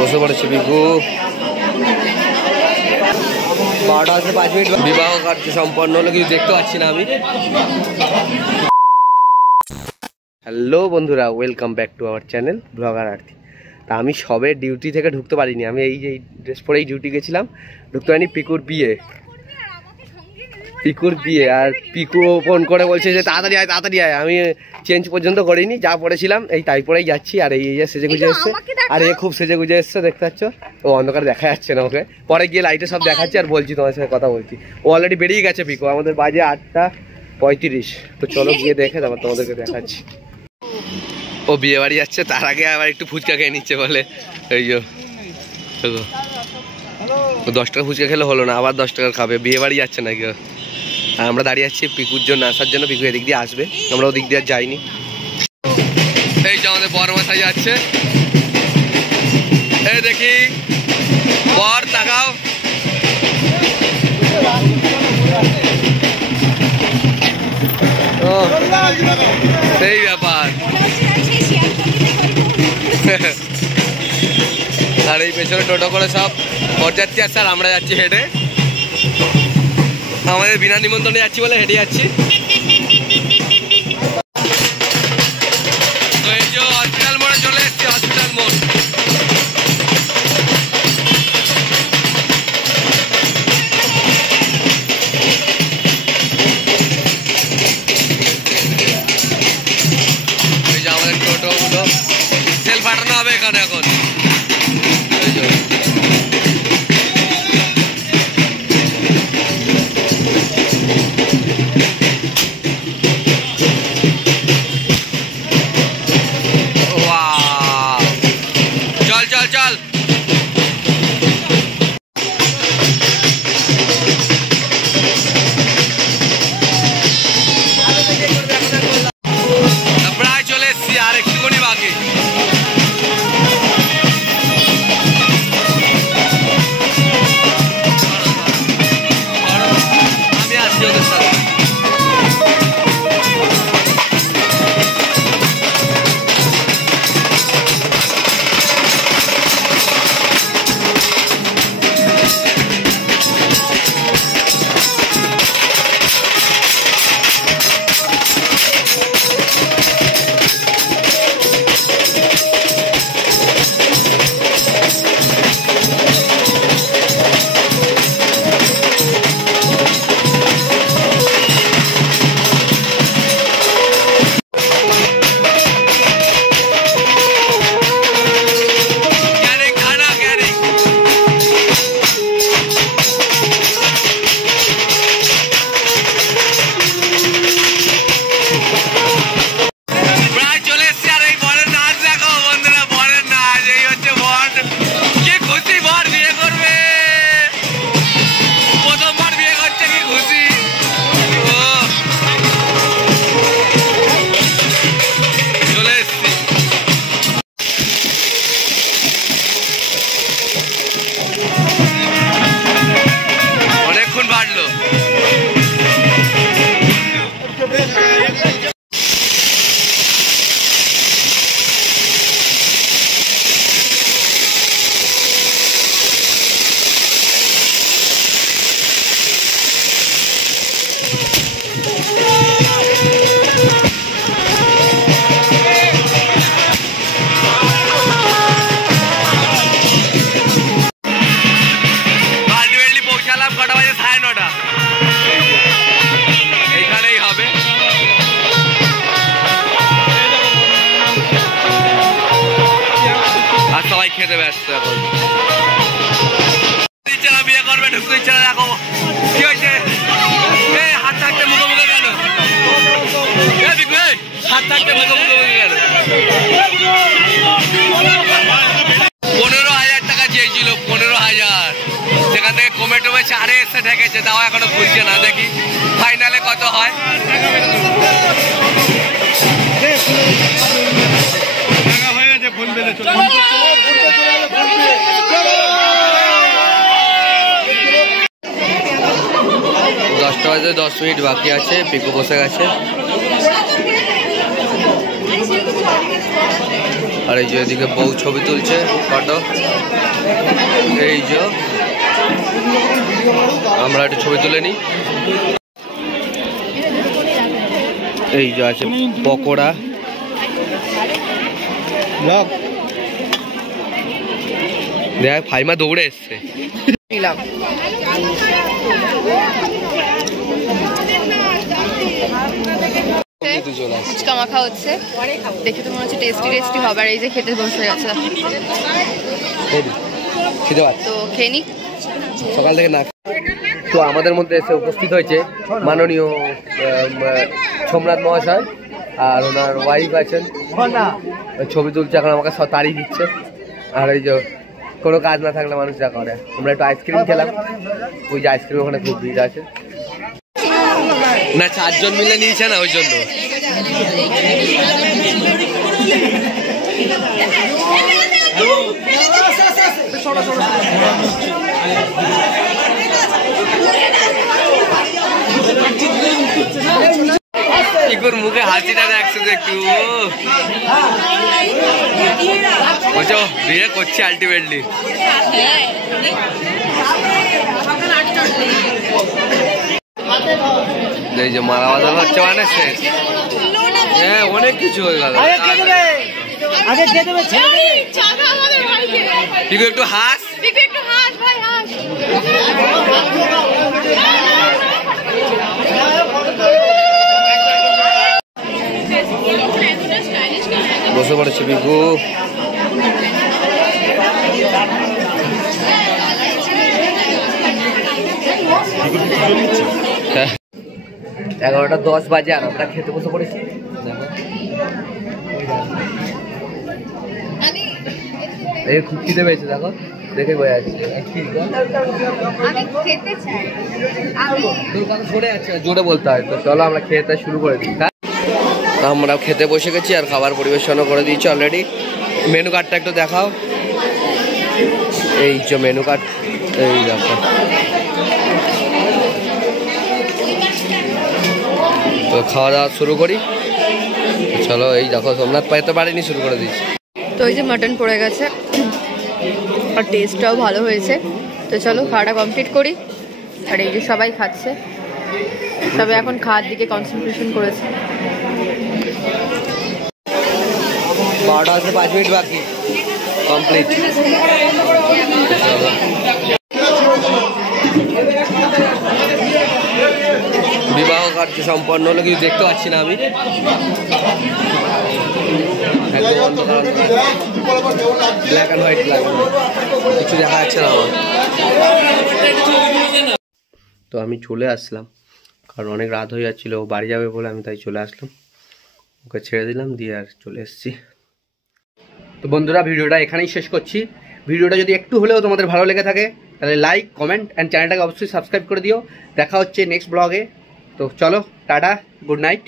বসে পড়েছে পিকু। 12টা বাজতে 5 মিনিট বিবাহ কার্য সম্পন্ন হলো, কিন্তু দেখতে পাচ্ছি না আমি। হ্যালো বন্ধুরা, welcome back to our channel blogger Aarti. তা আমি সবে ডিউটি থেকে ঢুকতে পারিনি, আমি এই যে ড্রেস পরেই ডিউটি গেছিলাম, ঢুকতে পারিনি। পিকুর বিয়ে আর পিকু ফোন করে বলছে যে তাড়াতাড়ি আয়। আমি চেঞ্জ পর্যন্ত করিনি, যা পড়েছিলাম এই তাই পরেই যাচ্ছি। আর এই যে সেজে গুজে এসছে, আর এ খুব সেজে গুজে এসছে, দেখতে পাচ্ছ। ও অন্ধকারে দেখা যাচ্ছে না ওকে, পরে গিয়ে লাইটে সব দেখাচ্ছি আর বলছি, তোমার সাথে কথা বলছি। ও অলরেডি বেরিয়ে গেছে পিকু, আমাদের বাজে 8:35। তো চলো গিয়ে দেখে তারপর তোমাদেরকে দেখাচ্ছি। ও বিয়ে বাড়ি যাচ্ছে, তার আগে আবার একটু ফুচকা খেয়ে নিচ্ছে বলে। এই যে 10 টাকা ফুচকা খেলে হলো না, আবার 10 টাকার খাবে। বিয়ে বাড়ি যাচ্ছে নাকি? আর আমরা দাঁড়িয়ে আছি পিকুর জন্য আসার জন্য। পিকু এদিক দিয়ে আসবে, আমরা ওদিক দিয়ে আর যাইনি। এই যে আমাদের বর মশাই যাচ্ছে, এই দেখি বর, তাকাও। এই ব্যাপার। আর এই পেছনে টোটো করে সব বরযাত্রী আসছে, আর আমরা যাচ্ছি হেঁটে। আমাদের বিনা নিমন্ত্রণে যাচ্ছি বলে হেঁটে যাচ্ছি। তো এই যে হসপিটাল মোড়ে চলে এসছি, হসপিটাল মোড়। এই যে আমাদের টোটোগুলো সেল পাঠানো হবে এখানে এখন। এই যে চল প্রায় চলে এসছি, আর একটুখানি বাকি। আমি আসছি ওদের সাথে। অনেকক্ষণ বাড়লো। কটা বাজে? 9:30। এইখানেই হবে। আর সবাই খেতে ব্যস্ত এখন। ইচ্ছে না বিয়ে করবে, ঢুকতে ইচ্ছে না। দেখো কি হয়েছে, হাত থাকতে মুখে মুখে গেল। হাত থাকতে মুখে মুখে গেল। 15,000 টাকা চেয়েছিল, 15,000। সেখান থেকে কমে টমে 4-এ এসে ঠেকেছে, তাও এখনো খুলছে না। দেখি ফাইনালে কত হয়। দশটা বাজে 10 মিনিট বাকি আছে, পিকু বসে গেছে। আর এই যে এদিকে বউ ছবি তুলছে ফটো। এই যে আমরা একটু ছবি তুলে নিই। এই যে আছে পকোড়া, দেখ ফাইমা দৌড়ে এসছে। ফুচকা মাখা হচ্ছে, দেখে তো মনে হচ্ছে টেস্টি টেস্টি হবে। আর এই যে খেতে বসে গেছে, তো খেয়ে নি সকাল থেকে না। তো আমাদের মধ্যে এসে উপস্থিত হয়েছে মাননীয় সোমনাথ মহাশয়, আর ওনার ওয়াইফ আছেন, ছবি তুলছে এখন, আমাকে সব তাড়িয়ে দিচ্ছে। আর এই যে কোনো কাজ না থাকলে মানুষ যা করে। আমরা একটু আইসক্রিম খেলাম, ওই যে আইসক্রিম ওখানে খুব ভিড় আছে না, 4 জন মিলে নিয়েছে না ওই জন্য। ইকুর মুখে হাসিটা দেখছো একটু, বলছো বিয়ে করছি আলটিমেটলি। এই যে মালা বাজার হচ্ছে মানে শেষ। হ্যাঁ অনেক কিছু হয়ে গেল। পিকু একটু হাস, বসে পড়েছে পিকু। হ্যাঁ 11:10 বাজে আর আমরা খেতে বসে পড়েছি। এই খুব খিদে পেয়েছে, দেখো দেখে বোঝা যাচ্ছে। তোর কথা সরে যাচ্ছে, জোরে বলতে হয়। তো চলো আমরা খেতে শুরু করে দিই। আমরা খেতে বসে গেছি আর খাবার পরিবেশনও করে দিয়েছি অলরেডি। মেনু কার্ডটা একটু দেখাও। এই যে মেনু কার্ড, এই দেখো। তো খাওয়া দাওয়া শুরু করি, চলো। এই দেখো সোমনাথ পাইতে পারিনি, শুরু করে দিচ্ছি। তো এই যে মাটন পড়ে গেছে আর টেস্টটাও ভালো হয়েছে। তো চলো খাওয়াটা কমপ্লিট করি। আর এই যে সবাই খাচ্ছে, সবাই এখন খাওয়ার দিকে কনসেন্ট্রেশন করেছে। 12টা আছে, 5 মিনিট বাকি, কমপ্লিট। বিবাহ কার্য সম্পন্ন হলো, কিছু দেখতে পাচ্ছি না আমি, ব্ল্যাক অ্যান্ড হোয়াইট, কিছু দেখা যাচ্ছে না আমার। তো আমি চলে আসলাম, কারণ অনেক রাত হয়ে যাচ্ছিলো, ও বাড়ি যাবে বলে আমি তাই চলে আসলাম। ওকে ছেড়ে দিলাম, দিয়ে আর চলে এসেছি। তো বন্ধুরা ভিডিওটা এখানেই শেষ করছি। ভিডিওটা যদি একটু হলেও তোমাদের ভালো লেগে থাকে তাহলে লাইক, কমেন্ট অ্যান্ড চ্যানেলটাকে অবশ্যই সাবস্ক্রাইব করে দিও। দেখা হচ্ছে নেক্সট ব্লগে। তো চলো, টাটা, গুড নাইট।